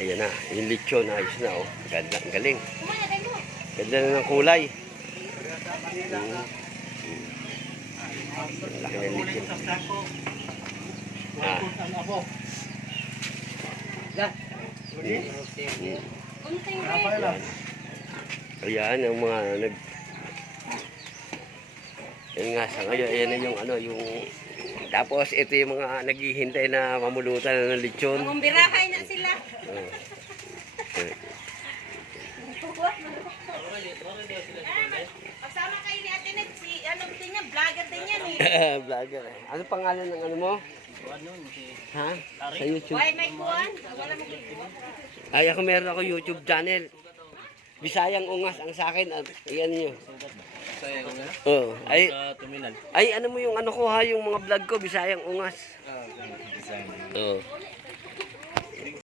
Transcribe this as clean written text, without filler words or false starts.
Ayan na, yung lechon, ayos na oh. Ganda, ang galing. Ganda na ng kulay. Laki ng lechon. Ah. Ayan, ang mga yan nga sa ngayon, ayan yung ano, yung tapos ito yung mga naghihintay na mamulutan ng lechon. Bumbirahay na sila. Kasama kayo ni Ate Net, si ano din niya, vlogger din yan eh. Vlogger eh. Ano pangalan ng ano mo? Ha? Sa YouTube? Why may kuwan? Wala mo Ay, ako meron ako YouTube channel. Bisayang Ungas ang sa akin. At iyan nyo. Bisayang Ungas? Oo. Ay, Tuminal. ay, ano mo yung ano ko ha, yung mga vlog ko, Bisayang Ungas. Bisayang. Oo.